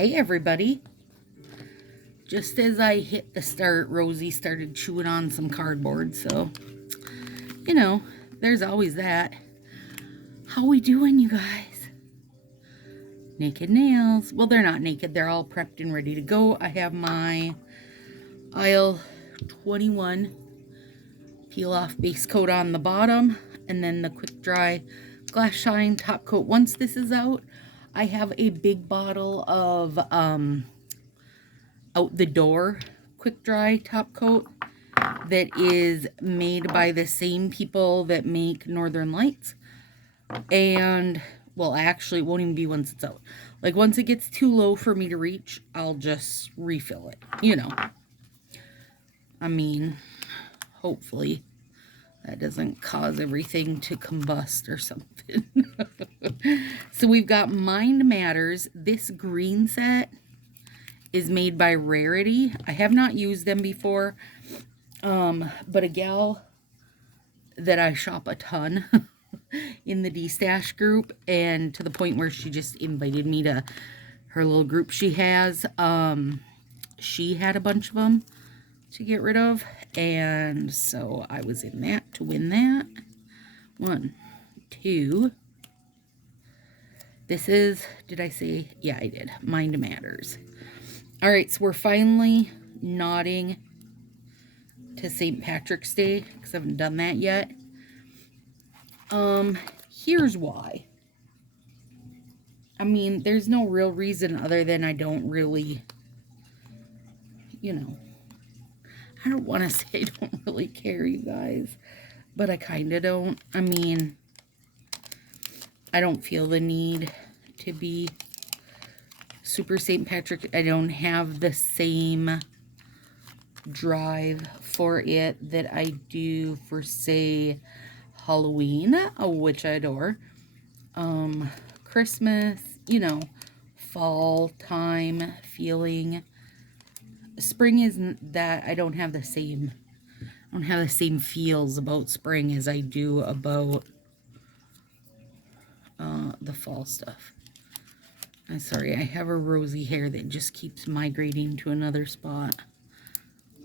Hey everybody. Just as I hit the start, Rosie started chewing on some cardboard, so, you know, there's always that. How we doing, you guys? Naked nails. Well, they're not naked. They're all prepped and ready to go. I have my aisle 21 peel off base coat on the bottom, and then the quick dry glass shine top coat. Once this is out, I have a big bottle of out the door quick dry top coat that is made by the same people that make Northern Lights. And well, actually it won't even be once it's out. Like once it gets too low for me to reach, I'll just refill it, you know. I mean, hopefully that doesn't cause everything to combust or something. So we've got Mind Matters. This green set is made by Rairity. I have not used them before, but a gal that I shop a ton in the D-Stash group, and to the point where she just invited me to her little group she has. She had a bunch of them to get rid of, and so I was in that to win that. 1, 2. This is, did I say? Yeah, I did. Mind Matters. All right, so we're finally nodding to St. Patrick's Day, because I haven't done that yet. Here's why. I mean, there's no real reason other than I don't really, you know, I don't want to say I don't really care, you guys, but I kind of don't. I mean, I don't feel the need to be super St. Patrick. I don't have the same drive for it that I do for, say, Halloween, which I adore. Christmas, you know, fall time feeling. Spring isn't that. I don't have the same feels about spring as I do about the fall stuff. I'm sorry, I have a rosy hair that just keeps migrating to another spot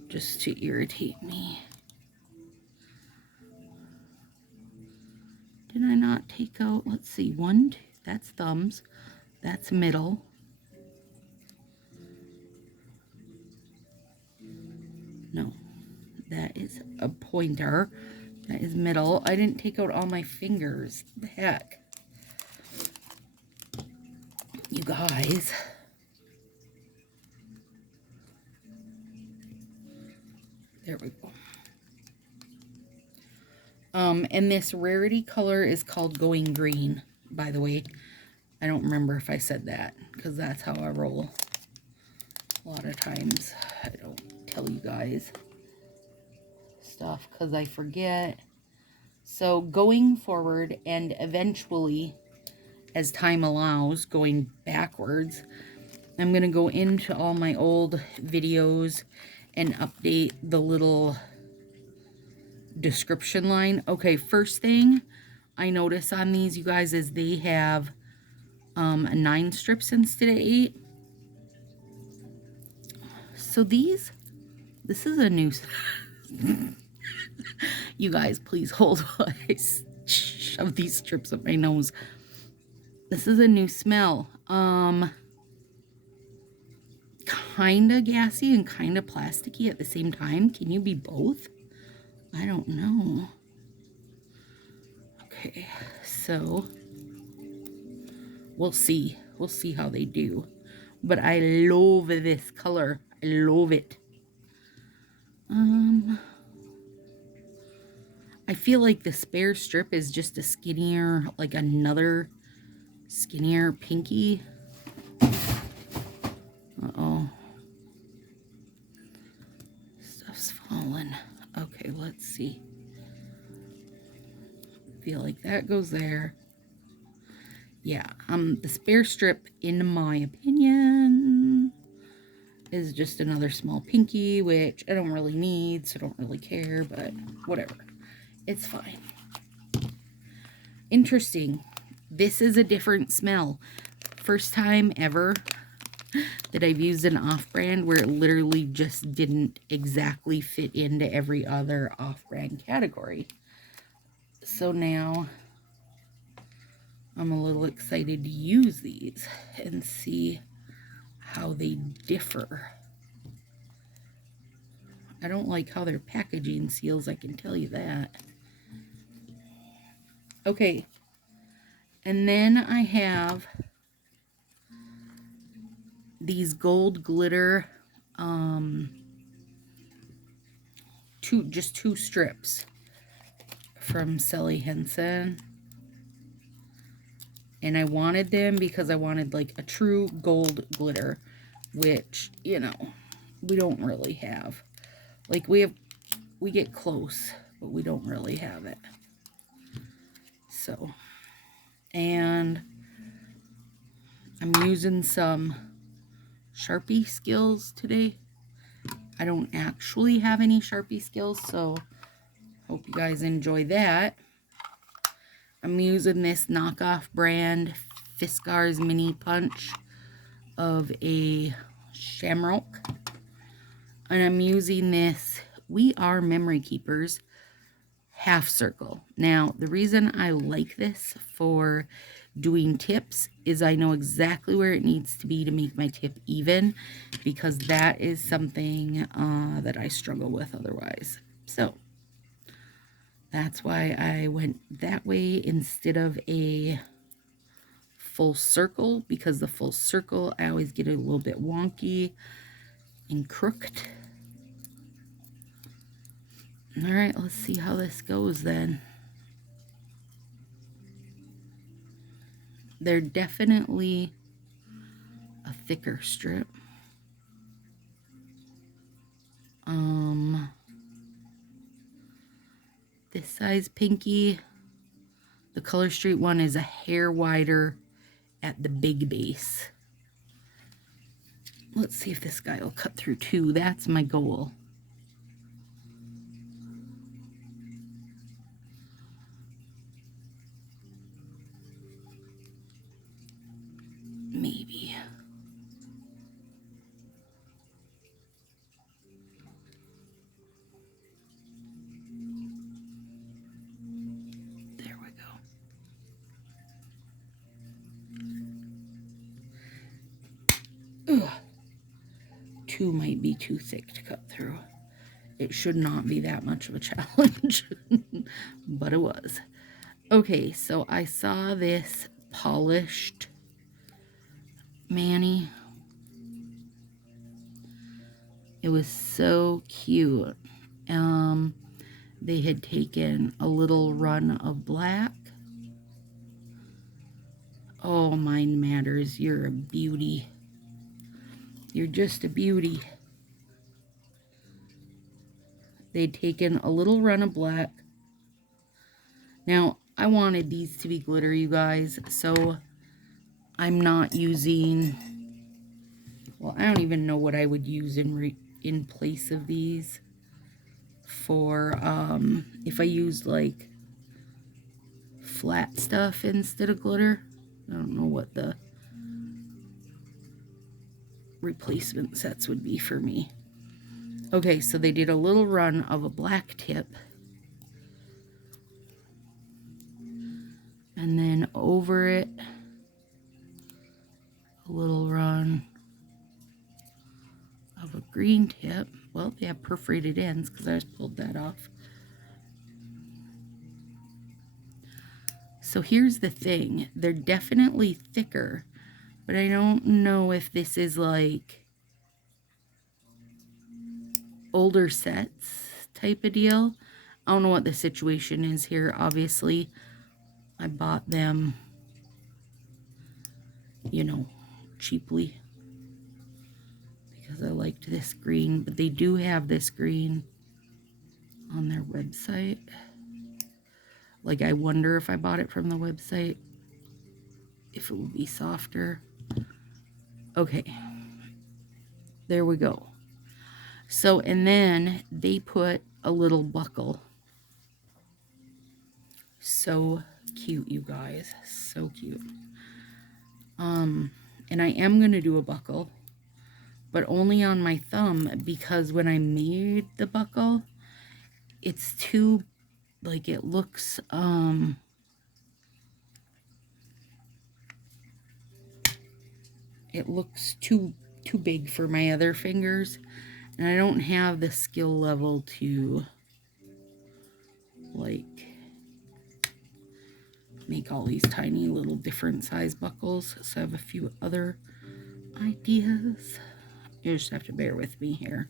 just to irritate me. Did I not take out, let's see, 1, 2, that's thumbs, that's middle. No, that is a pointer. That is middle. I didn't take out all my fingers. The heck? You guys. There we go. And this Rarity color is called Going Green, by the way. I don't remember if I said that, because that's how I roll. A lot of times I don't tell you guys stuff because I forget. So going forward and eventually, as time allows, going backwards, I'm going to go into all my old videos and update the little description line. Okay, first thing I notice on these, you guys, is they have 9 strips instead of 8. So this is a new you guys, please hold while I shove these strips up my nose. This is a new smell. Kinda gassy and kinda plasticky at the same time. Can you be both? I don't know. Okay, so we'll see. We'll see how they do. But I love this color. I love it. I feel like the spare strip is just a skinnier, like another skinnier pinky. Uh-oh. Stuff's falling. Okay, let's see. Feel like that goes there. Yeah, the spare strip, in my opinion, is just another small pinky, which I don't really need, so I don't really care, but whatever. It's fine. Interesting. This is a different smell. First time ever that I've used an off-brand where it literally just didn't exactly fit into every other off-brand category. So now I'm a little excited to use these and see how they differ. I don't like how their packaging seals, I can tell you that. Okay, and then I have these gold glitter, just two strips from Sally Hansen. And I wanted them because I wanted like a true gold glitter, which, you know, we don't really have. Like we get close, but we don't really have it. So, and I'm using some Sharpie skills today. I don't actually have any Sharpie skills, so hope you guys enjoy that. I'm using this knockoff brand Fiskars Mini Punch of a Shamrock. And I'm using this We Are Memory Keepers half circle. Now, the reason I like this for doing tips is I know exactly where it needs to be to make my tip even, because that is something that I struggle with otherwise. So that's why I went that way instead of a full circle, because the full circle I always get a little bit wonky and crooked. All right, let's see how this goes then. They're definitely a thicker strip. This size pinky. The Color Street one is a hair wider at the big base. Let's see if this guy will cut through too. That's my goal. Maybe. There we go. Ugh. Two might be too thick to cut through. It should not be that much of a challenge, but it was. Okay, so I saw this polished mani. It was so cute. They had taken a little run of black. Oh, Mind Matters, you're a beauty. You're just a beauty. They'd taken a little run of black. Now, I wanted these to be glitter, you guys, so I'm not using, well, I don't even know what I would use in place of these for, if I used like flat stuff instead of glitter. I don't know what the replacement sets would be for me. Okay, so they did a little run of a black tip. And then over it, a little run of a green tip. Well, they have perforated ends because I just pulled that off. So here's the thing. They're definitely thicker, but I don't know if this is like older sets type of deal. I don't know what the situation is here. Obviously, I bought them, you know, cheaply because I liked this green, but they do have this green on their website. Like, I wonder if I bought it from the website, if it would be softer. Okay, there we go. So, and then they put a little buckle. So cute, you guys, so cute. And I am going to do a buckle. but only on my thumb, because when I made the buckle, it's too, like, it looks, too big for my other fingers, and I don't have the skill level to, like, make all these tiny little different size buckles. So I have a few other ideas. You just have to bear with me here.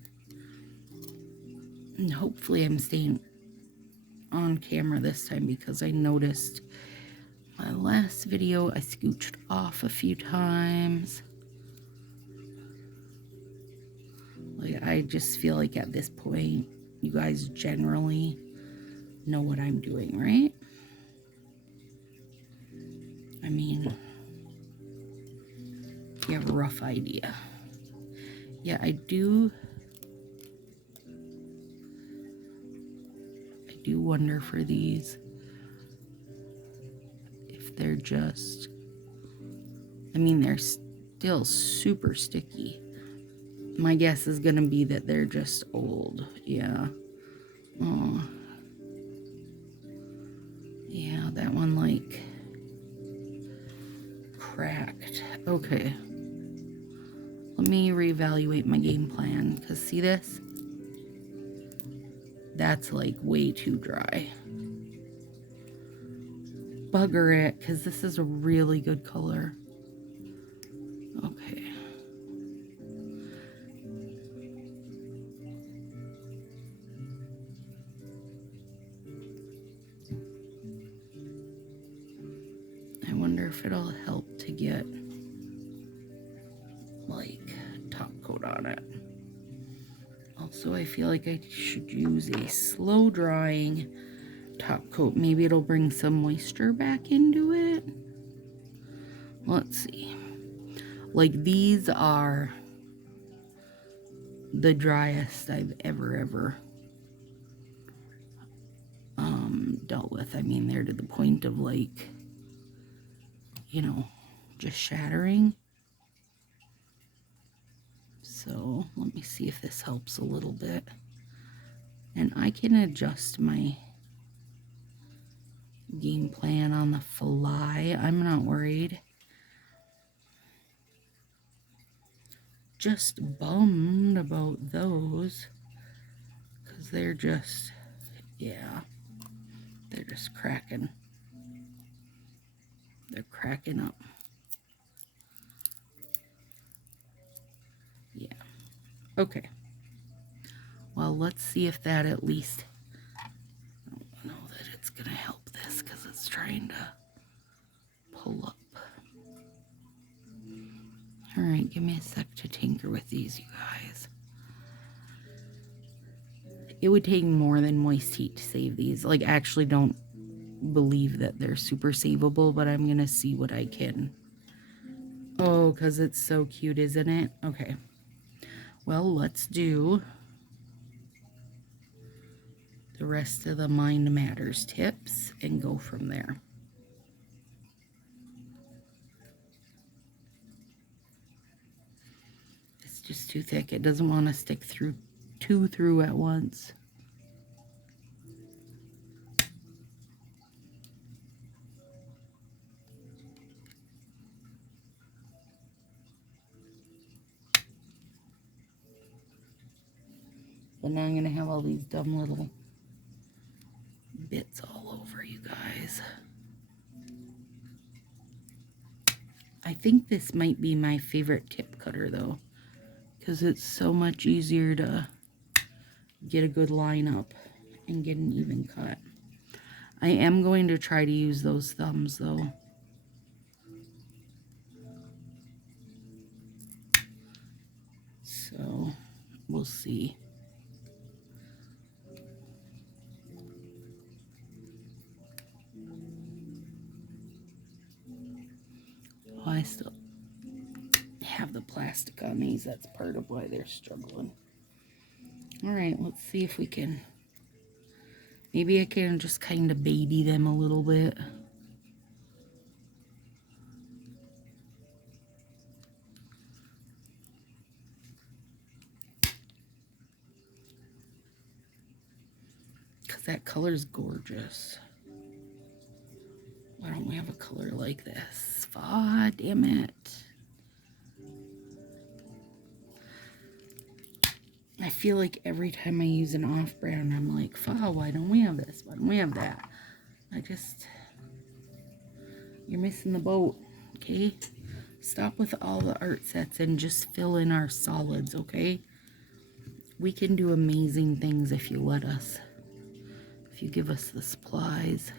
And hopefully I'm staying on camera this time, because I noticed my last video I scooched off a few times. Like, I just feel like at this point you guys generally know what I'm doing, right? I mean, you have a rough idea. Yeah, I do wonder for these if they're just, I mean, they're still super sticky. My guess is gonna be that they're just old. Yeah. Oh. Yeah, that one, like, cracked. Okay. Let me reevaluate my game plan, because see this? That's, like, way too dry. Bugger it, because this is a really good color. Okay. I wonder if it'll help to get, like, top coat on it. Also, I feel like I should use a slow drying top coat. Maybe it'll bring some moisture back into it. Let's see. Like, these are the driest I've ever dealt with. I mean, they're to the point of, like, you know, just shattering. So let me see if this helps a little bit. And I can adjust my game plan on the fly. I'm not worried. Just bummed about those, because they're just, yeah, they're just cracking. They're cracking up. Yeah. Okay. Well, let's see if that at least, I don't know that it's going to help this, because it's trying to pull up. All right, give me a sec to tinker with these, you guys. It would take more than moist heat to save these. Like, I actually don't believe that they're super savable, but I'm going to see what I can. Oh, because it's so cute, isn't it? Okay. Well, let's do the rest of the Mind Matters tips and go from there. It's just too thick. It doesn't want to stick through at once. But now I'm going to have all these dumb little bits all over, you guys. I think this might be my favorite tip cutter, though, because it's so much easier to get a good line up and get an even cut. I am going to try to use those thumbs, though. So, we'll see. Oh, I still have the plastic on these. That's part of why they're struggling. Alright, let's see if we can... Maybe I can just kind of baby them a little bit. because that color is gorgeous. Why don't we have a color like this? Ah, damn it. I feel like every time I use an off-brand, I'm like, why don't we have this? Why don't we have that? You're missing the boat, okay? Stop with all the art sets and just fill in our solids, okay? We can do amazing things if you let us. If you give us the supplies.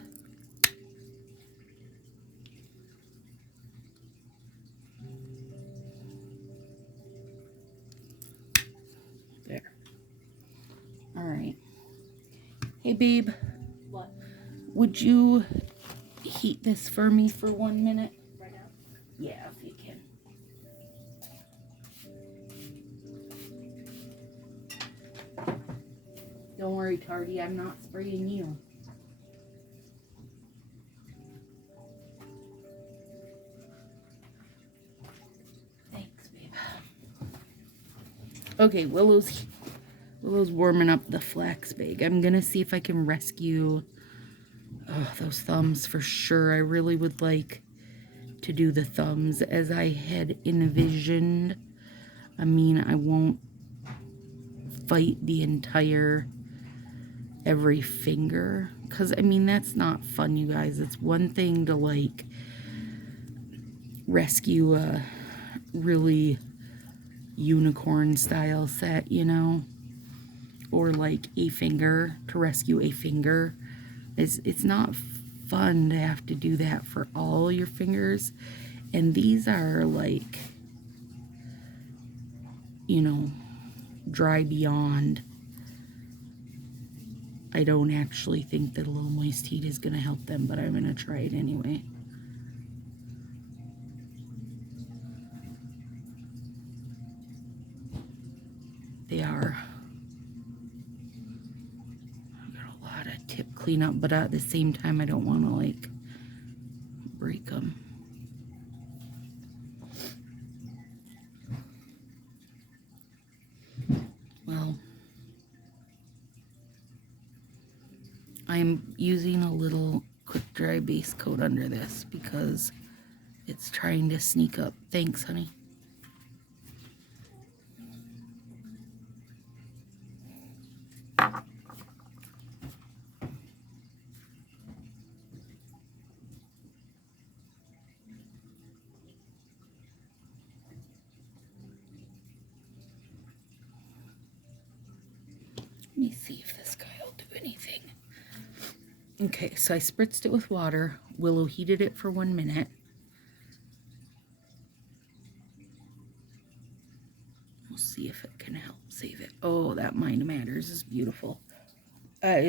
There. All right. Hey, babe. What? Would you heat this for me for 1 minute? Right now? Yeah, if you can. Don't worry, Tardy. I'm not spraying you. Thanks, babe. Okay, Willow's warming up the flax bag. I'm gonna see if I can rescue those thumbs for sure. I really would like to do the thumbs as I had envisioned. I mean, I won't fight the entire every finger, because I mean, that's not fun, you guys. It's one thing to like rescue a really unicorn style set, you know, or like a finger, to rescue a finger. It's not fun to have to do that for all your fingers. And these are like, you know, dry beyond. I don't actually think that a little moist heat is going to help them, but I'm going to try it anyway. They are. I've got a lot of tip cleanup, but at the same time, I don't want to like break them. Well, I'm using a little quick dry base coat under this because it's trying to sneak up. Thanks, honey. Let me see if this guy will do anything. Okay, so I spritzed it with water. Willow heated it for 1 minute. We'll see if it can help save it. Oh, that Mind Matters is beautiful. That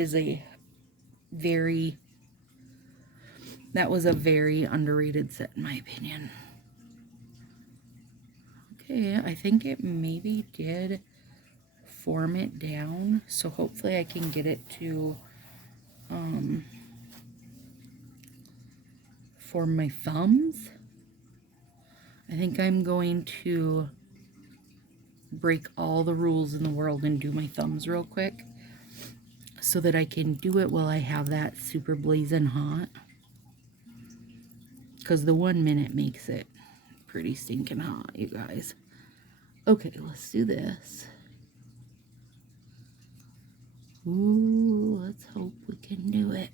was a very underrated set in my opinion. Okay, I think it maybe did form it down, so hopefully I can get it to form my thumbs. I think I'm going to break all the rules in the world and do my thumbs real quick so that I can do it while I have that super blazing hot, because the 1 minute makes it pretty stinking hot, you guys. Okay, let's do this. Ooh, let's hope we can do it,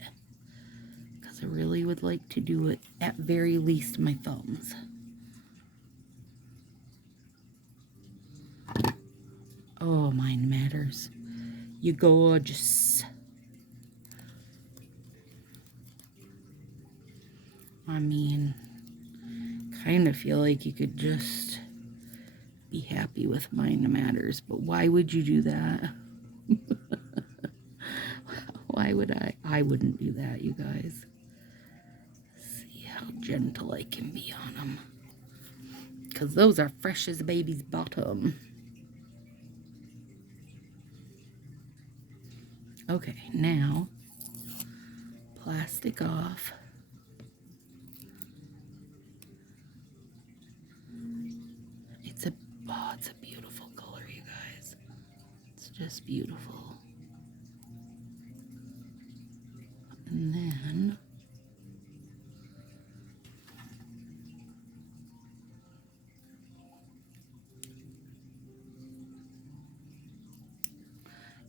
because I really would like to do it at very least my thumbs. Oh, Mind Matters. You gorgeous. I mean, kind of feel like you could just be happy with Mind Matters, but why would you do that? Why would I? I wouldn't do that, you guys. See how gentle I can be on them, because those are fresh as a baby's bottom. Okay, now plastic off. It's a beautiful color, you guys. It's just beautiful. And then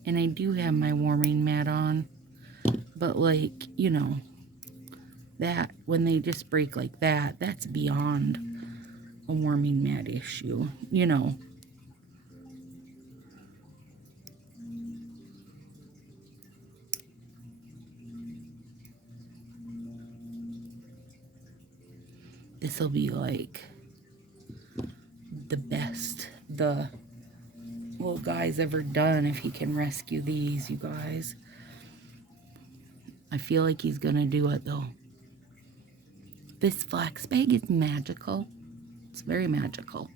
and I do have my warming mat on, but like, you know, that when they just break like that, that's beyond a warming mat issue, you know. This will be like the best the little guy's ever done if he can rescue these, you guys. I feel like he's gonna do it though. This flax bag is magical. It's very magical.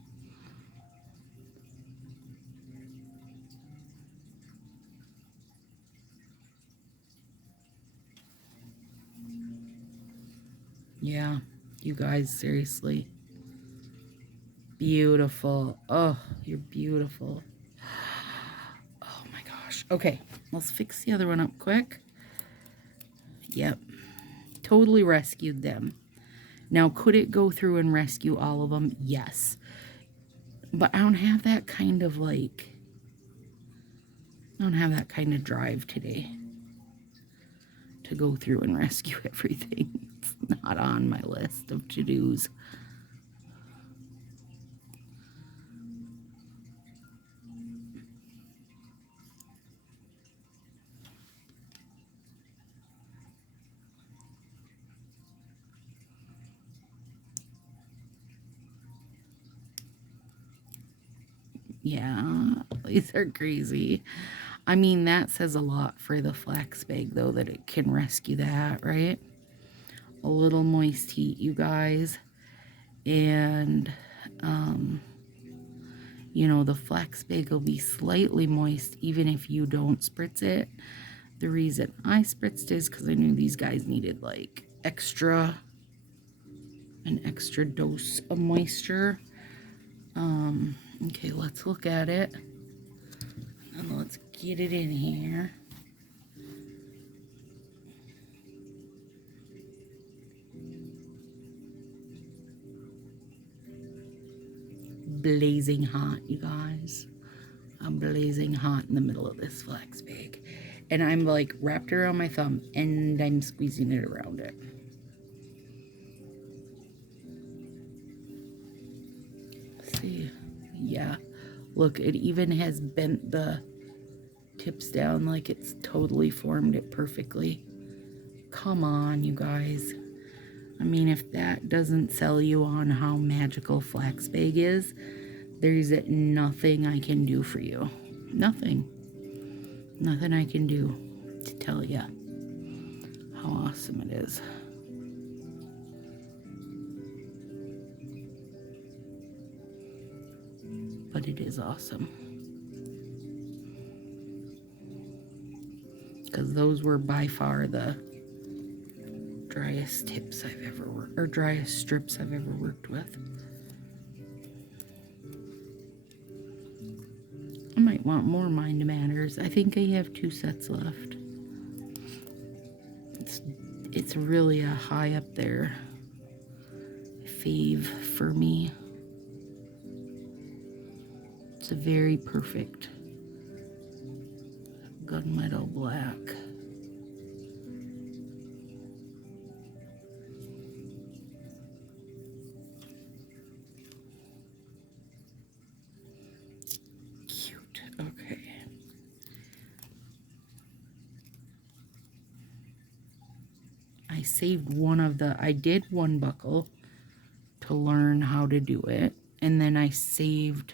Yeah, you guys, seriously. Beautiful. Oh, you're beautiful. Oh my gosh. Okay, let's fix the other one up quick. Yep. Totally rescued them. Now, could it go through and rescue all of them? Yes. But I don't have that kind of like, I don't have that kind of drive today to go through and rescue everything. It's not on my list of to-dos. Yeah, these are crazy. I mean, that says a lot for the flax bag, though, that it can rescue that, right? A little moist heat, you guys. And, you know, the flax bag will be slightly moist even if you don't spritz it. The reason I spritzed is because I knew these guys needed, like, an extra dose of moisture. Okay, let's look at it. And let's get it in here. Blazing hot, you guys. I'm blazing hot in the middle of this flax bag. And I'm like wrapped around my thumb and I'm squeezing it around it. See, yeah. Look, it even has bent the tips down like it's totally formed it perfectly. Come on, you guys. I mean, if that doesn't sell you on how magical flax bag is, there's nothing I can do for you. Nothing. Nothing I can do to tell you how awesome it is. But it is awesome. Because those were by far the driest tips I've ever worked, or driest strips I've ever worked with. I might want more Mind Matters. I think I have 2 sets left. It's really a high up there fave for me. It's a very perfect gunmetal black. Cute. Okay. I saved one of the, I did one buckle to learn how to do it, and then I saved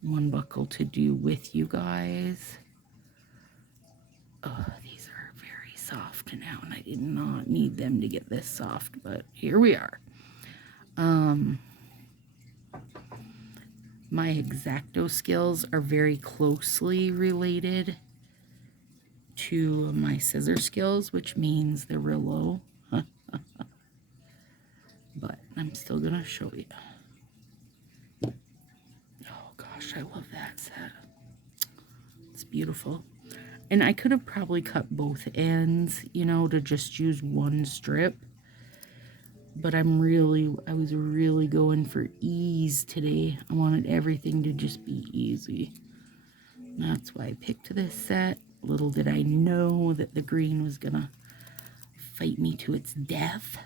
one buckle to do with you guys. Oh, these are very soft now, and I did not need them to get this soft, but here we are. My X-Acto skills are very closely related to my scissor skills, which means they're real low. But I'm still gonna show you. Oh gosh, I love that set. It's beautiful. And I could have probably cut both ends, you know, to just use one strip. But I was really going for ease today. I wanted everything to just be easy. That's why I picked this set. Little did I know that the green was gonna fight me to its death.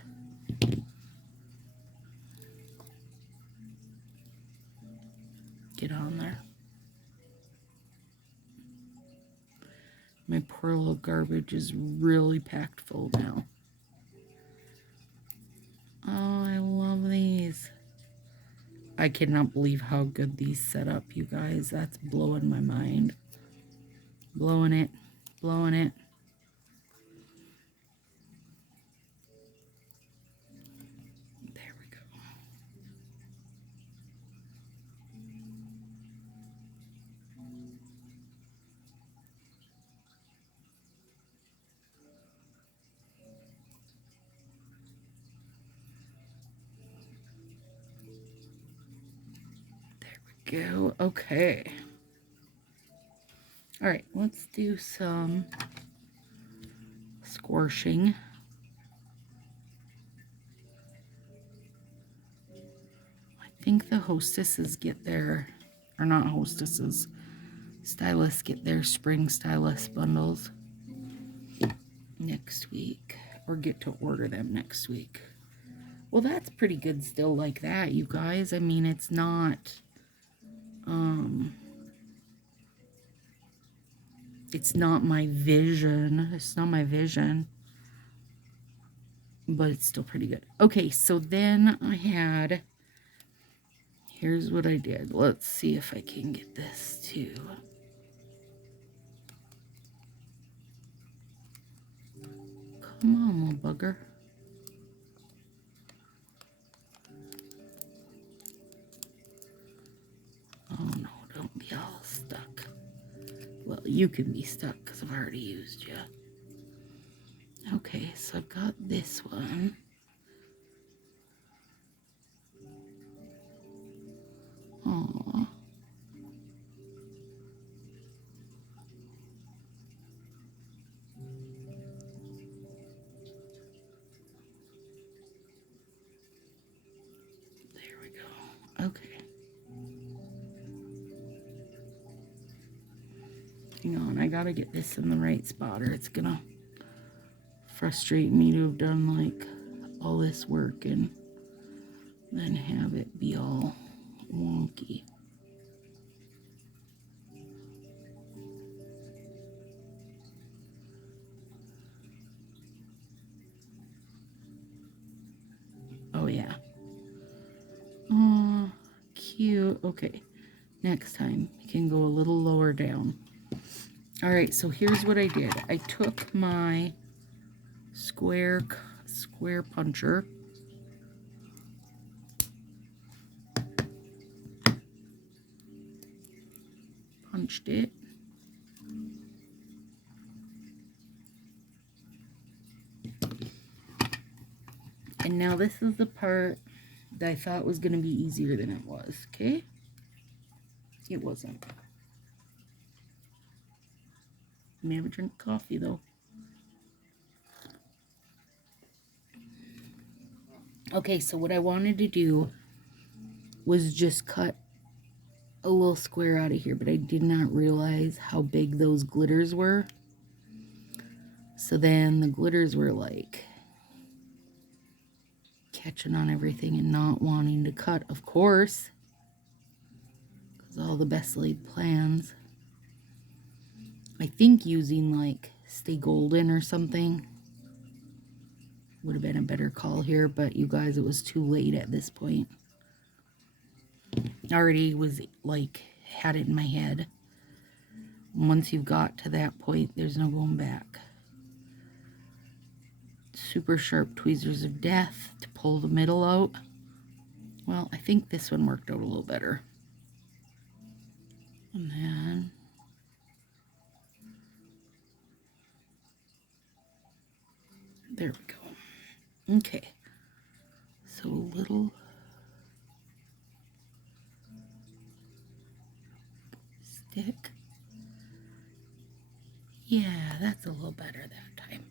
Get on there. My poor little garbage is really packed full now. Oh, I love these. I cannot believe how good these set up, you guys. That's blowing my mind. Blowing it. Blowing it. There we go. There we go. Okay. All right, let's do some squishing. I think the hostesses get their, or not hostesses, stylists get their spring stylist bundles next week, or get to order them next week. Well, that's pretty good still like that, you guys. I mean, it's not, it's not my vision. It's not my vision. But it's still pretty good. Okay, so then I had, here's what I did. Let's see if I can get this too. Come on, little bugger. Oh no, don't be all stuck. Well, you can be stuck because I've already used you. Okay, so I've got this one. Aww. There we go. Okay. Hang on, I gotta get this in the right spot or it's gonna frustrate me to have done like all this work and then have it be all wonky. Oh yeah. Oh, cute. Okay. Next time you can go a little lower down. All right, so here's what I did. I took my square puncher, punched it, and now this is the part that I thought was going to be easier than it was, okay? It wasn't. I may have a drink of coffee though. Okay, so what I wanted to do was just cut a little square out of here, but I did not realize how big those glitters were. So then the glitters were like catching on everything and not wanting to cut, of course, because all the best laid plans. I think using like Stay Golden or something would have been a better call here, but you guys, it was too late at this point. I already was like, had it in my head. Once you've got to that point, there's no going back. Super sharp tweezers of death to pull the middle out. Well, I think this one worked out a little better. And then there we go. Okay. So a little stick. Yeah, that's a little better that time.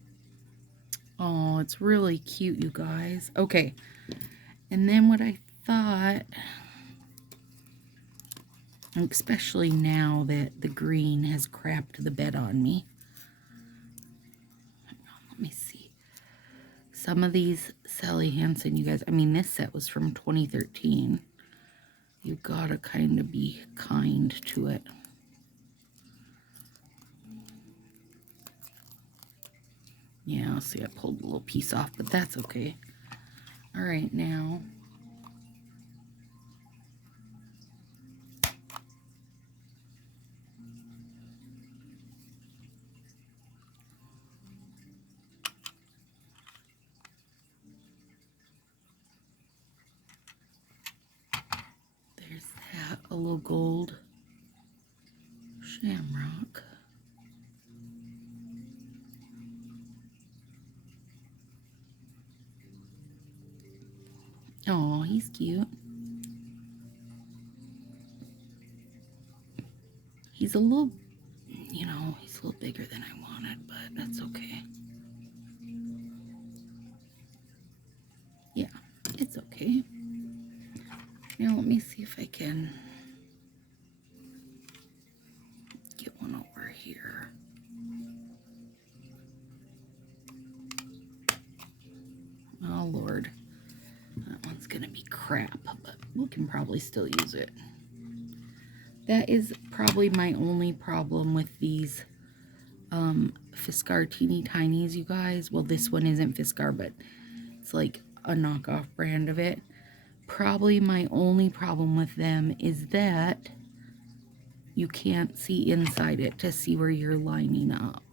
Oh, it's really cute, you guys. Okay, and then what I thought, especially now that the green has crapped the bed on me. Let me see. Some of these Sally Hansen, you guys, I mean, this set was from 2013. You gotta kind of be kind to it. Yeah, see, I pulled a little piece off, but that's okay. All right, now. There's that, a little gold shamrock. Oh, he's cute. He's a little, you know, he's a little bigger than I wanted, but that's okay. Yeah, it's okay. Now let me see if I can get one over here. Oh, Lord. That one's going to be crap, but we can probably still use it. That is probably my only problem with these Fiskar Teeny Tinies, you guys. Well, this one isn't Fiskar, but it's like a knockoff brand of it. Probably my only problem with them is that you can't see inside it to see where you're lining up.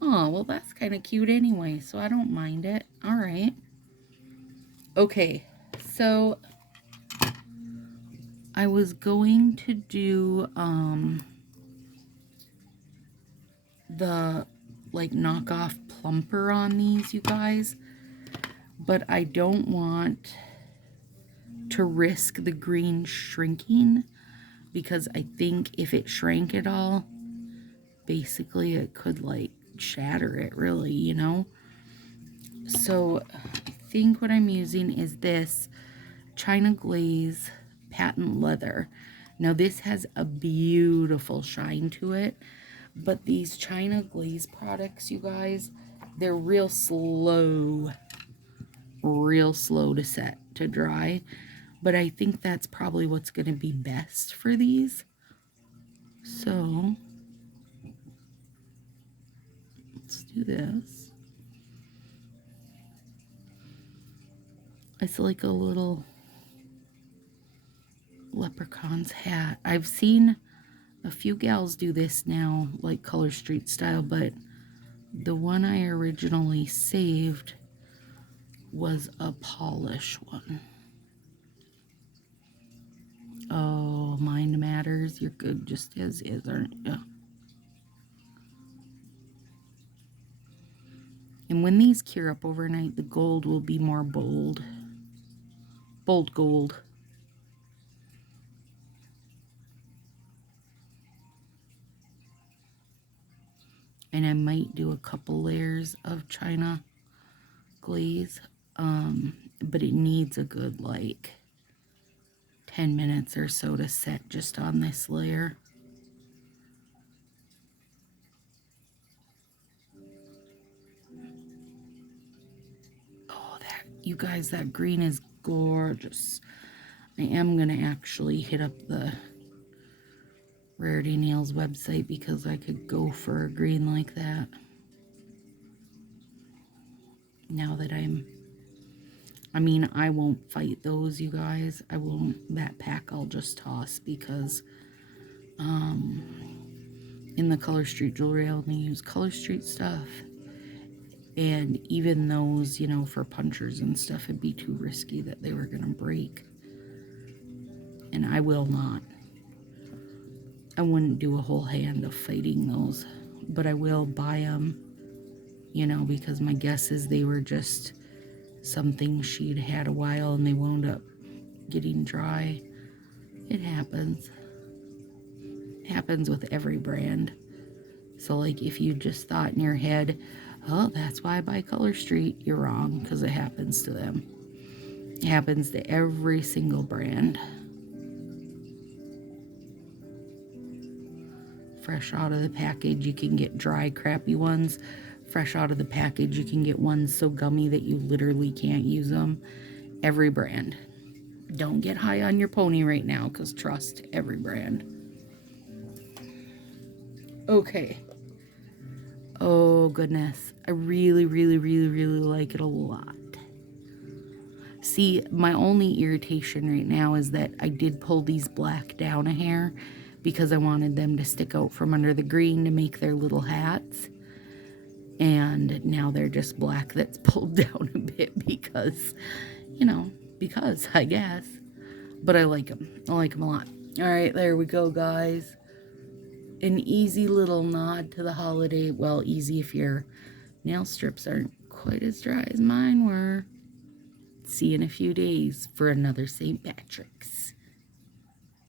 Oh, well, that's kind of cute anyway, so I don't mind it. All right. Okay, so I was going to do the like knockoff plumper on these, you guys, but I don't want to risk the green shrinking because I think if it shrank at all, basically it could like shatter it really, you know. So I think what I'm using is this China Glaze patent leather. Now this has a beautiful shine to it, but these China Glaze products, you guys, they're real slow to set, to dry. But I think that's probably what's going to be best for these. So let's do this. It's like a little leprechaun's hat. I've seen a few gals do this now, like Color Street style, but the one I originally saved was a polish one. Oh, mind matters. You're good just as is, aren't you? And when these cure up overnight, the gold will be more bold. Bold gold. And I might do a couple layers of China glaze. But it needs a good like 10 minutes or so to set just on this layer. Oh, that, you guys, that green is gorgeous. I am going to actually hit up the Rarity Nails website because I could go for a green like that. Now that I mean, I won't fight those, you guys. I won't, that pack I'll just toss because in the Color Street jewelry I only use Color Street stuff. And even those, you know, for punchers and stuff, it'd be too risky that they were going to break. And I will not. I wouldn't do a whole hand of fighting those. But I will buy them, you know, because my guess is they were just something she'd had a while and they wound up getting dry. It happens. It happens with every brand. So like if you just thought in your head, oh, that's why I buy Color Street, you're wrong, because it happens to them. It happens to every single brand. Fresh out of the package, you can get dry, crappy ones. Fresh out of the package, you can get ones so gummy that you literally can't use them. Every brand. Don't get high on your pony right now, because trust every brand. Okay. Oh, goodness. I really, really, really, really like it a lot. See, my only irritation right now is that I did pull these black down a hair because I wanted them to stick out from under the green to make their little hats. And now they're just black that's pulled down a bit because, you know, because I guess. But I like them. I like them a lot. All right, there we go, guys. An easy little nod to the holiday. Well, easy if your nail strips aren't quite as dry as mine were. See you in a few days for another St. Patrick's.